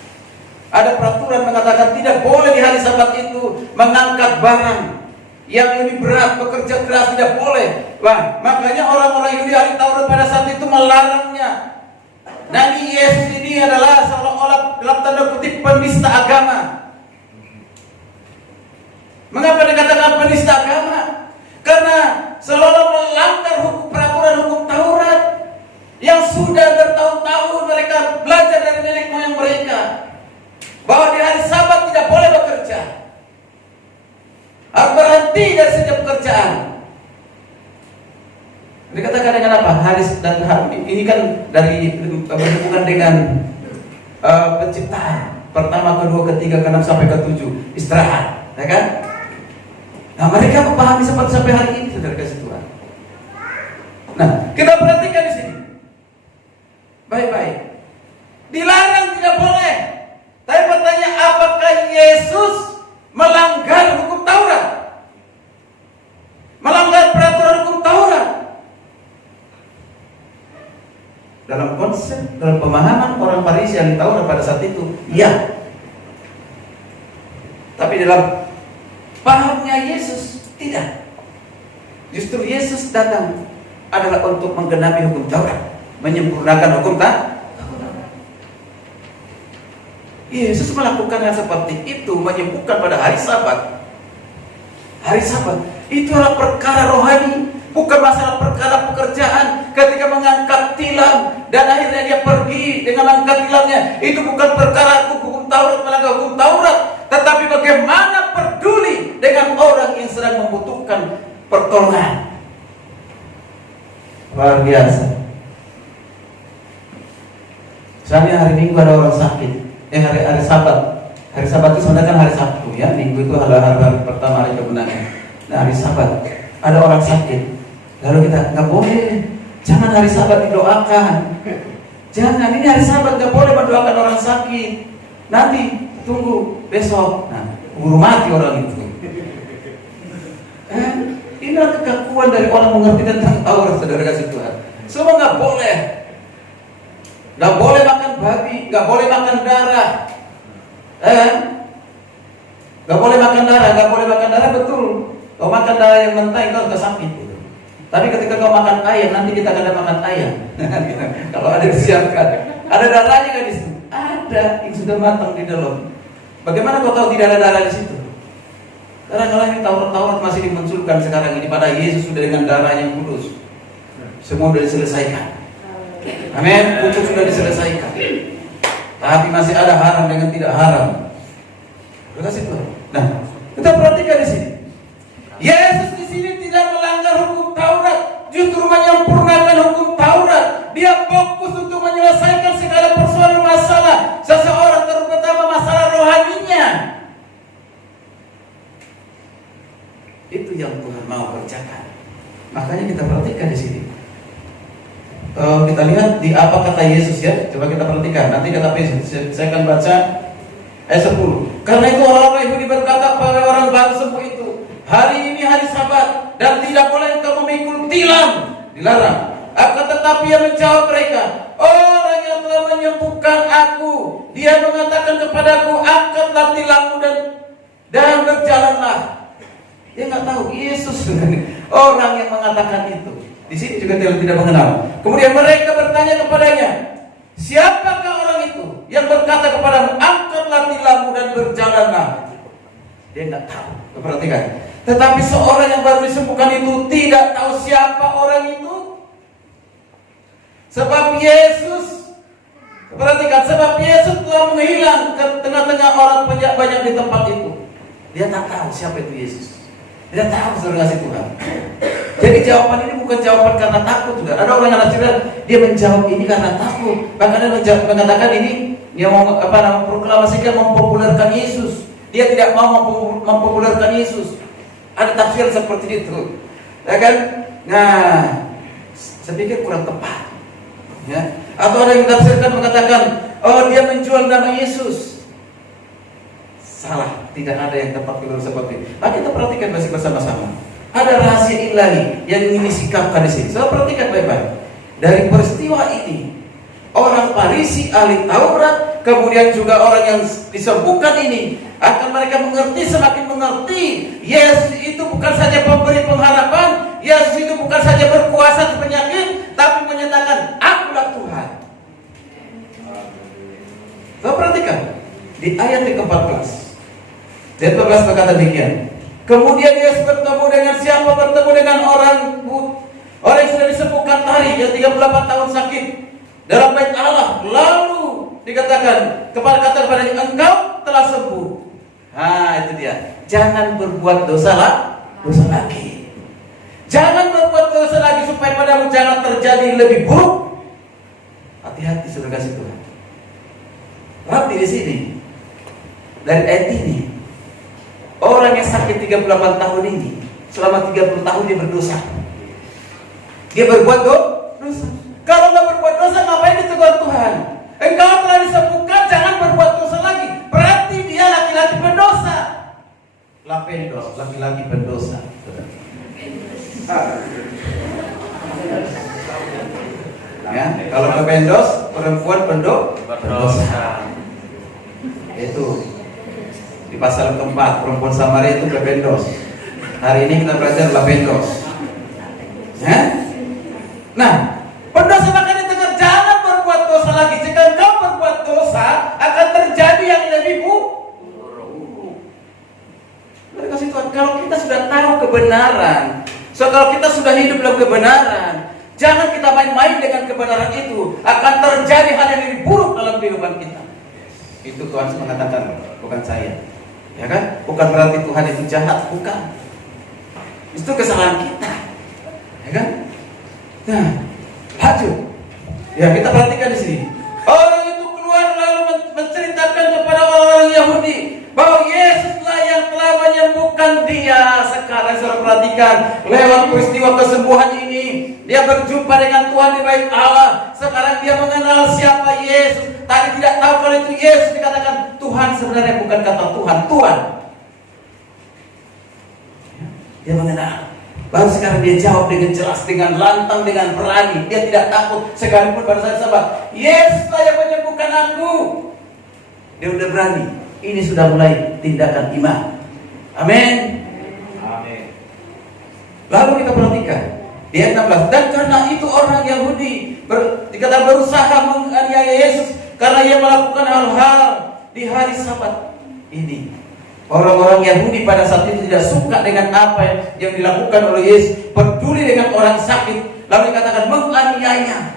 Ada peraturan mengatakan tidak boleh di hari Sabat itu mengangkat barang yang lebih berat, bekerja keras tidak boleh. Wah, makanya orang-orang Yahudi ahli Taurat pada saat itu melarangnya. Nabi Yesus ini adalah seolah-olah dalam tanda kutip penista agama. Mengapa dikatakan penista agama? Karena seolah-olah melanggar peraturan hukum Taurat yang sudah bertahun-tahun mereka belajar dari nenek moyang mereka. Bahwa di hari Sabat tidak boleh bekerja, harus berhenti dari setiap pekerjaan. Dikatakan dengan apa? Hari dan ini kan dari berhubungan dengan penciptaan pertama, kedua, ketiga, keenam sampai ke-7 istirahat, ya kan? Nah mereka memahami sampai hari ini saudara kasih Tuhan. Nah kita perhatikan di sini baik-baik. Dilarang tidak boleh. Tapi bertanya, apakah Yesus melanggar hukum Taurat? Melanggar peraturan hukum Taurat? Dalam konsep, dalam pemahaman orang Farisi yang Taurat pada saat itu, ya. Tapi dalam pahamnya Yesus, tidak. Justru Yesus datang adalah untuk menggenapi hukum Taurat, menyempurnakan hukum Taurat. Yesus melakukan hal seperti itu, menyembuhkan pada hari Sabat. Hari Sabat itu adalah perkara rohani, bukan masalah perkara pekerjaan. Ketika mengangkat tilam dan akhirnya dia pergi dengan angkat tilamnya, itu bukan perkara hukum Taurat, melanggar hukum Taurat, tetapi bagaimana peduli dengan orang yang sedang membutuhkan pertolongan. Luar biasa. Misalnya hari Minggu ada orang sakit, hari Sabat Hari Sabat itu sebenarnya kan hari Sabtu ya, Minggu itu adalah hari pertama, hari kemenangan. Nah hari Sabat ada orang sakit, lalu kita nggak boleh, jangan hari Sabat didoakan, jangan, ini hari Sabat nggak boleh mendoakan orang sakit, nanti tunggu besok, nah buru mati orang itu. Inilah kekakuan dari orang mengerti tentang Taurat, saudara kasih Tuhan. Semua nggak boleh makan babi, nggak boleh makan darah. Gak boleh makan darah, betul. Kau makan darah yang mentah itu harus sakit. Tapi ketika kau makan ayam, nanti kita akan makan ayam. Kalau ada disiapkan, ada darahnya kan di situ. Ada yang sudah matang di dalam. Bagaimana kau tahu tidak ada darah di situ? Karena ini Taurat masih dimunculkan sekarang ini, pada Yesus sudah dengan darah yang kudus. Semua sudah diselesaikan. Amin. Untuk sudah diselesaikan. Tapi masih ada haram dengan tidak haram. Kasih Tuhan. Nah, kita perhatikan di sini. Yesus di sini tidak melanggar hukum Taurat, justru menyempurnakan hukum Taurat. Dia fokus untuk menyelesaikan segala persoalan masalah seseorang, terutama masalah rohaninya. Itu yang Tuhan mau kerjakan. Makanya kita perhatikan di sini. Kita lihat di apa kata Yesus ya. Coba kita perhatikan. Nanti kata Yesus, saya akan baca ayat 10. Karena itu orang-orang Yahudi berkata pada orang baru sembuh itu, hari ini hari Sabat dan tidak boleh engkau memikul tilam, dilarang. Akan tetapi ia menjawab mereka, orang yang telah menyembuhkan aku, dia mengatakan kepadaku, angkatlah tilammu dan berjalanlah. Dia nggak tahu Yesus orang yang mengatakan itu. Di sini juga tidak mengenal. Kemudian mereka bertanya kepadanya, siapakah orang itu yang berkata kepadamu, angkatlah tilammu dan berjalanlah? Dia nggak tahu. Perhatikan. Tetapi seorang yang baru disembuhkan itu tidak tahu siapa orang itu. Sebab Yesus, perhatikan, sebab Yesus telah menghilang ke tengah-tengah orang banyak di tempat itu. Dia tak tahu siapa itu Yesus. Dia tahu saudara kasih Tuhan. Jadi jawaban ini bukan jawaban karena takut, juga. Ada orang yang bilang dia menjawab ini karena takut. Bahkan dia mengatakan ini dia mau memproklamasikan, mempopulerkan Yesus. Dia tidak mau mempopulerkan Yesus. Ada tafsir seperti itu, ya kan? Nah, saya pikir kurang tepat. Ya. Atau ada yang tafsirkan mengatakan, oh dia menjual nama Yesus. Salah, tidak ada yang tepat kalau seperti itu. Mari kita perhatikan bersama-sama. Ada rahasia ilahi yang ingin disikapkan di sini. Saya perhatikan baik-baik. Dari peristiwa ini, orang Farisi, ahli Taurat, kemudian juga orang yang disembuhkan ini, akan mereka mengerti, semakin mengerti. Yesus itu bukan saja pemberi pengharapan, Yesus itu bukan saja berkuasa penyakit, tapi menyatakan, akulah Tuhan. Saya perhatikan di ayat ke-14. Ayat 14 berkata demikian. Kemudian Yesus bertemu dengan siapa? Bertemu dengan orang yang sudah disembuhkan tadi, yang 38 tahun sakit dalam bait Allah. Lalu dikatakan kepadanya, engkau telah sembuh. Itu dia. Jangan berbuat dosa lagi. Jangan berbuat dosa lagi supaya padamu jangan terjadi lebih buruk. Hati-hati saudara kasih Tuhan. Berarti di sini dari ayat ini, orang yang sakit 38 tahun ini, selama 30 tahun dia berdosa. Dia berbuat dosa. Kalau nggak berbuat dosa, ngapain ditegur Tuhan? Engkau telah disembuhkan, jangan berbuat dosa lagi. Berarti dia laki-laki pendosa. Lapendos, laki-laki pendosa. Ya, kalau lapendos, perempuan pendosa. Itu di pasal keempat, perempuan Samaria itu lapendos. Hari ini kita belajar lapendos. Ya? Nah, pendosa makanya dengar, jangan berbuat dosa lagi. Jika engkau berbuat dosa, akan terjadi yang lebih buruk. Kasih Tuhan, kalau kita sudah tahu kebenaran, kalau kita sudah hidup dalam kebenaran, jangan kita main-main dengan kebenaran itu. Akan terjadi hal yang lebih buruk dalam kehidupan kita. Itu Tuhan mengatakan, bukan saya. Ya kan? Bukan berarti Tuhan itu jahat, bukan. Itu kesalahan kita. Ya kan? Nah, lanjut. Ya, kita perhatikan di sini. Orang itu keluar lalu menceritakan kepada orang-orang Yahudi menyelamatkan dia. Sekarang saudara perhatikan, lewat peristiwa kesembuhan ini, dia berjumpa dengan Tuhan di bait Allah. Sekarang dia mengenal siapa Yesus. Tadi tidak tahu kalau itu Yesus, dikatakan Tuhan, sebenarnya bukan kata Tuhan, Tuhan. Dia mengenal. Baru sekarang dia jawab dengan jelas, dengan lantang, dengan berani. Dia tidak takut sekalipun pada saat sahabat, Yesus yang menyembuhkan aku. Dia udah berani. Ini sudah mulai tindakan iman. Amin. Amin. Lalu kita perhatikan di ayat 16. Dan karena itu orang Yahudi dikatakan berusaha menganiaya Yesus karena ia melakukan hal-hal di hari Sabat ini. Orang-orang Yahudi pada saat itu tidak suka dengan apa yang dilakukan oleh Yesus, peduli dengan orang sakit, lalu dikatakan menganiaya.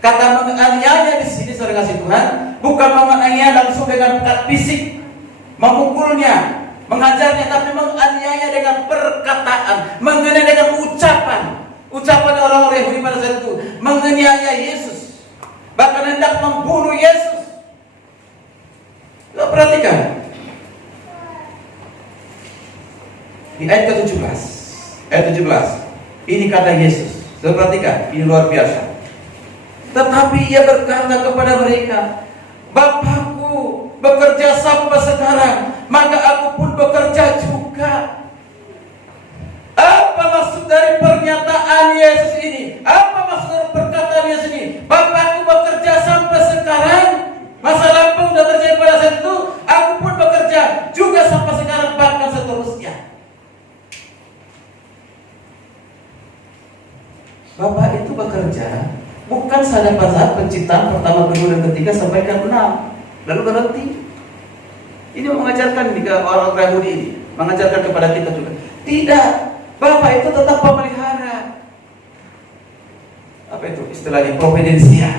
Kata menganiaya di sini saudara kasih Tuhan, bukan menganiaya langsung dengan fisik, memukulnya, mengajarnya, tapi menganiaya dengan perkataan, menganiaya dengan ucapan. Ucapan orang-orang Yahudi pada saat itu menganiaya Yesus, bahkan hendak membunuh Yesus. Lo perhatikan di ayat ke-17, ayat 17, ini kata Yesus. Lo perhatikan, ini luar biasa. Tetapi ia berkata kepada mereka, Bapakku bekerja sampai sekarang, maka aku pun bekerja juga. Apa maksud dari pernyataan Yesus ini? Apa maksud dari perkataan Yesus ini? Bapakku bekerja sampai sekarang, masa lampau sudah terjadi pada saat itu, aku pun bekerja juga sampai sekarang, bahkan seterusnya. Bapak itu bekerja bukan pada saat penciptaan pertama, kedua, dan ketiga sampai ke 6 lalu berhenti. Ini mengajarkan jika orang Yahudi ini mengajarkan kepada kita juga. Tidak, Bapak itu tetap pemelihara. Apa itu istilahnya? Providensia.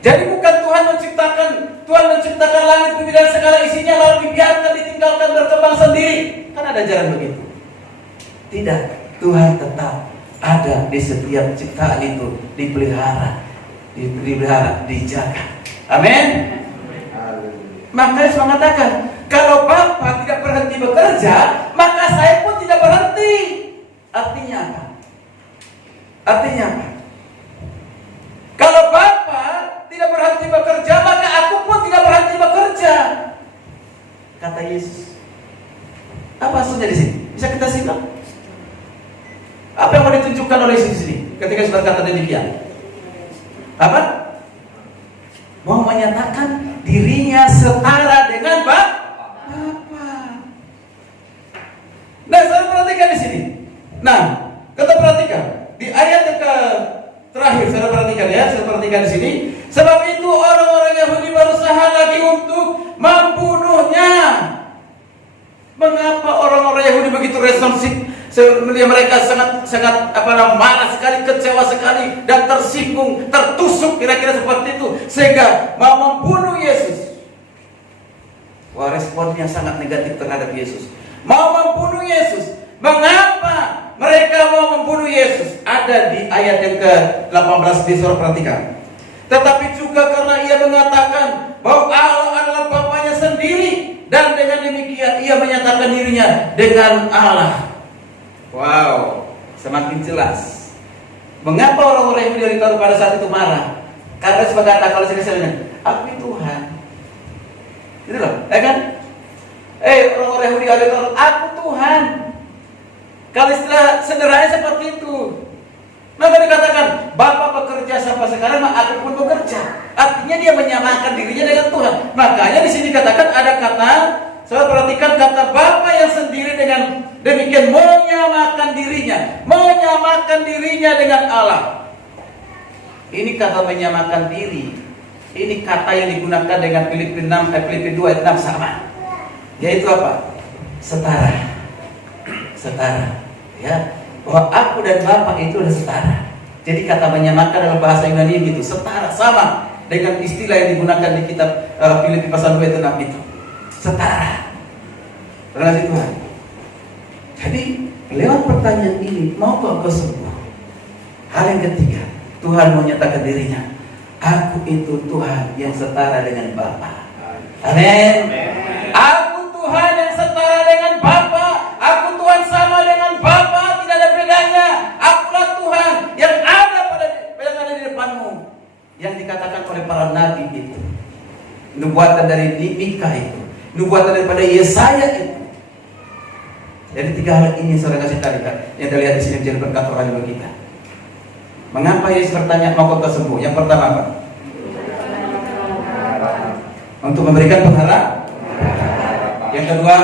Jadi bukan Tuhan menciptakan langit, bumi dan segala isinya lalu dibiarkan, ditinggalkan berkembang sendiri. Kan ada jalan begitu. Tidak, Tuhan tetap ada di setiap ciptaan itu, dipelihara, dijaga. Amin. Maka Yesus mengatakan, kalau Bapa tidak berhenti bekerja, maka saya pun tidak berhenti. Artinya apa? Artinya apa? Kalau Bapa tidak berhenti bekerja, maka aku pun tidak berhenti bekerja. Kata Yesus. Apa maksudnya di sini? Bisa kita simak? Apa yang mau ditunjukkan oleh Yesus di sini ketika Yesus berkata demikian? Apa? Mau menyatakan dirinya setara dengan Bapa. Nah, saya perhatikan di sini. Nah, kita perhatikan di ayat yang terakhir, saya perhatikan ya, saya perhatikan di sini. Sebab itu orang-orang Yahudi berusaha lagi untuk membunuhnya. Mengapa orang-orang Yahudi begitu responsif? Melihat mereka sangat marah sekali, kecewa sekali, dan tersinggung, tertusuk kira-kira seperti itu, sehingga mau membunuh Yesus. Wah, responnya sangat negatif terhadap Yesus. Mau membunuh Yesus. Mengapa mereka mau membunuh Yesus? Ada di ayat yang ke-18 di surah, perhatikan. Tetapi juga karena ia mengatakan bahwa Allah adalah Bapanya sendiri, dan dengan demikian ia menyatakan dirinya dengan Allah. Wow, semakin jelas. Mengapa orang-orang Yahudi pada saat itu marah? Karena sebagai kata kalau saya aku Tuhan. Gitu loh, ya kan? Orang-orang Yahudi aku Tuhan. Kalau istilah sederhananya seperti itu. Maka dikatakan Bapa bekerja sampai sekarang, aku pun bekerja. Artinya dia menyamakan dirinya dengan Tuhan. Makanya di sini dikatakan ada kata, saya perhatikan kata Bapa yang sendiri dengan demikian menyamakan dirinya dengan Allah. Ini kata menyamakan diri. Ini kata yang digunakan dengan Filipi 2 ayat 6 sama. Yaitu apa? Setara. Ya, bahwa aku dan Bapa itu adalah setara. Jadi kata menyamakan dalam bahasa Yunani gitu, setara, sama dengan istilah yang digunakan di kitab Filipi pasal 2 ayat 6 itu. Setara. Relasi Tuhan. Jadi lewat pertanyaan ini, maukah kau sembuh? Hal yang ketiga, Tuhan menyatakan dirinya, aku itu Tuhan yang setara dengan Bapa. Amin. Aku Tuhan yang nubuatan dari Mika itu, nubuatan daripada Yesaya itu. Jadi 3 hal ini yang saudara kasih tadi kan, yang terlihat di sini menjadi berkat orang juga kita. Mengapa Yesus bertanya mau kau sembuh? Yang pertama apa? Untuk memberikan pengharapan. Yang kedua,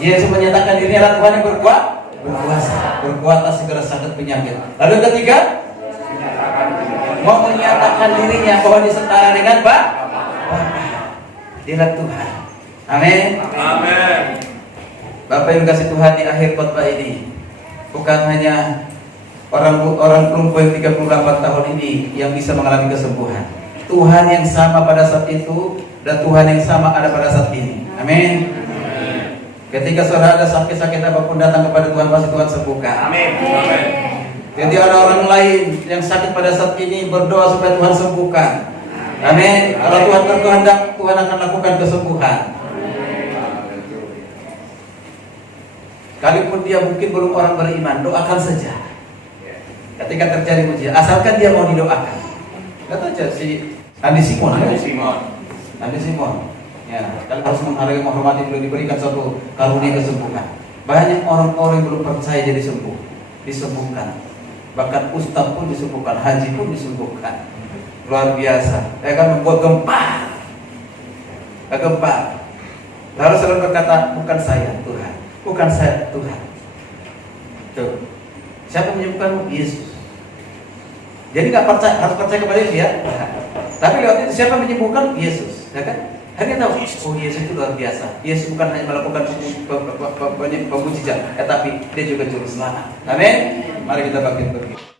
Yesus menyatakan dirinya adalah Tuhan yang berkuasa, berkuat atas segala sakit penyakit. Lalu yang ketiga, mau menyatakan dirinya bahwa disetara dengan Bapa. Dialah Tuhan. Amin. Amin. Bapak yang kasih Tuhan, di akhir khotbah ini bukan hanya orang perempuan 38 tahun ini yang bisa mengalami kesembuhan. Tuhan yang sama pada saat itu dan Tuhan yang sama ada pada saat ini. Amin. Ketika saudara ada sakit-sakit apapun datang kepada Tuhan, pasti Tuhan sembuhkan. Amin. Amin. Jadi ada orang lain yang sakit pada saat ini berdoa supaya Tuhan sembuhkan. Amin. Kalau Tuhan berkehendak, Tuhan akan lakukan kesembuhan. Sekalipun dia mungkin belum orang beriman, doakan saja. Ketika terjadi mujizat, asalkan dia mau didoakan. Kata aja si Andi Simon. Ya, kalian harus menghargai, menghormati, belum diberikan suatu karunia kesembuhan. Banyak orang-orang yang belum percaya jadi sembuh, disembuhkan. Bahkan ustaz pun disembuhkan, haji pun disembuhkan. Luar biasa. Dia akan membuat gempar. Lalu selalu berkata, bukan saya Tuhan, bukan saya Tuhan. Tuh. Siapa menyembuhkanmu? Yesus. Jadi nggak percaya, harus percaya kepada Yesus ya. Tapi lewat itu siapa menyembuhkan? Yesus, ya kan? Hanya tahu, oh Yesus itu luar biasa. Yesus bukan hanya melakukan pemujizat, tetapi dia juga juru selamat. Amin. Mari kita bangkit berdiri.